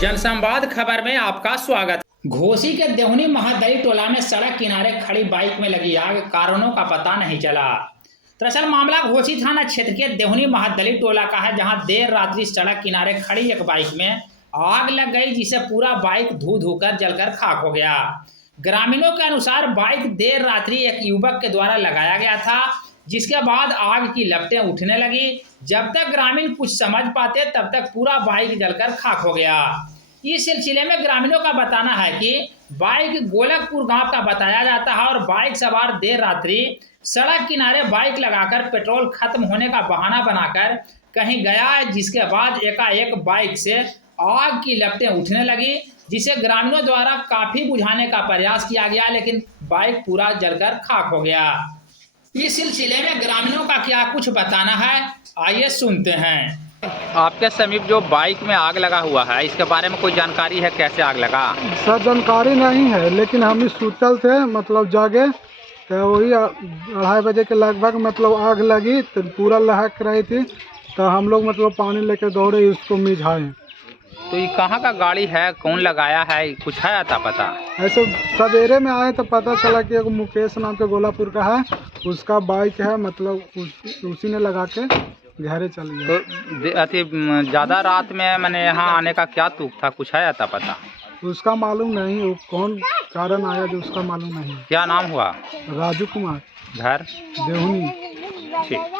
जनसंवाद खबर में आपका स्वागत। घोसी के देहुनी महादली टोला में सड़क किनारे खड़ी बाइक में लगी आग, कारणों का पता नहीं चला। दरअसल मामला घोसी थाना क्षेत्र के देहुनी महादली टोला का है, जहां देर रात्रि सड़क किनारे खड़ी एक बाइक में आग लग गई, जिसे पूरा बाइक धू धू कर जलकर खाक हो गया। ग्रामीणों के अनुसार बाइक देर रात्रि एक युवक के द्वारा लगाया गया था, जिसके बाद आग की लपटें उठने लगी। जब तक ग्रामीण कुछ समझ पाते तब तक पूरा बाइक जलकर खाक हो गया। इस सिलसिले में ग्रामीणों का बताना है कि बाइक गोलकपुर गांव का बताया जाता है और बाइक सवार देर रात्रि सड़क किनारे बाइक लगाकर पेट्रोल खत्म होने का बहाना बनाकर कहीं गया, जिसके बाद एकाएक बाइक से आग की लपटें उठने लगी, जिसे ग्रामीणों द्वारा काफी बुझाने का प्रयास किया गया, लेकिन बाइक पूरा जलकर खाक हो गया। इस सिलसिले में ग्रामीणों का क्या कुछ बताना है, आइए सुनते हैं। आपके समीप जो बाइक में आग लगा हुआ है, इसके बारे में कोई जानकारी है? कैसे आग लगा? सर जानकारी नहीं है, लेकिन हम सुतल थे, मतलब जागे तो वही 2:30 बजे के लगभग मतलब आग लगी, तो पूरा लहक रही थी, तो हम लोग मतलब पानी लेकर दौड़े उसको मिझाए। तो ये कहाँ का गाड़ी है, कौन लगाया है, कुछ है आता पता? ऐसे सवेरे में आए तो पता चला कि एक मुकेश नाम के गोलापुर का है, उसका बाइक है, मतलब उसी ने लगा के घरे चल गया। तो अति ज़्यादा रात में मैंने यहाँ आने का क्या तुक था, कुछ है आता पता? उसका मालूम नहीं, वो कौन कारण आया जो उसका मालूम नहीं। क्या नाम हुआ? राजू कुमार, घर देहुनी। ठीक।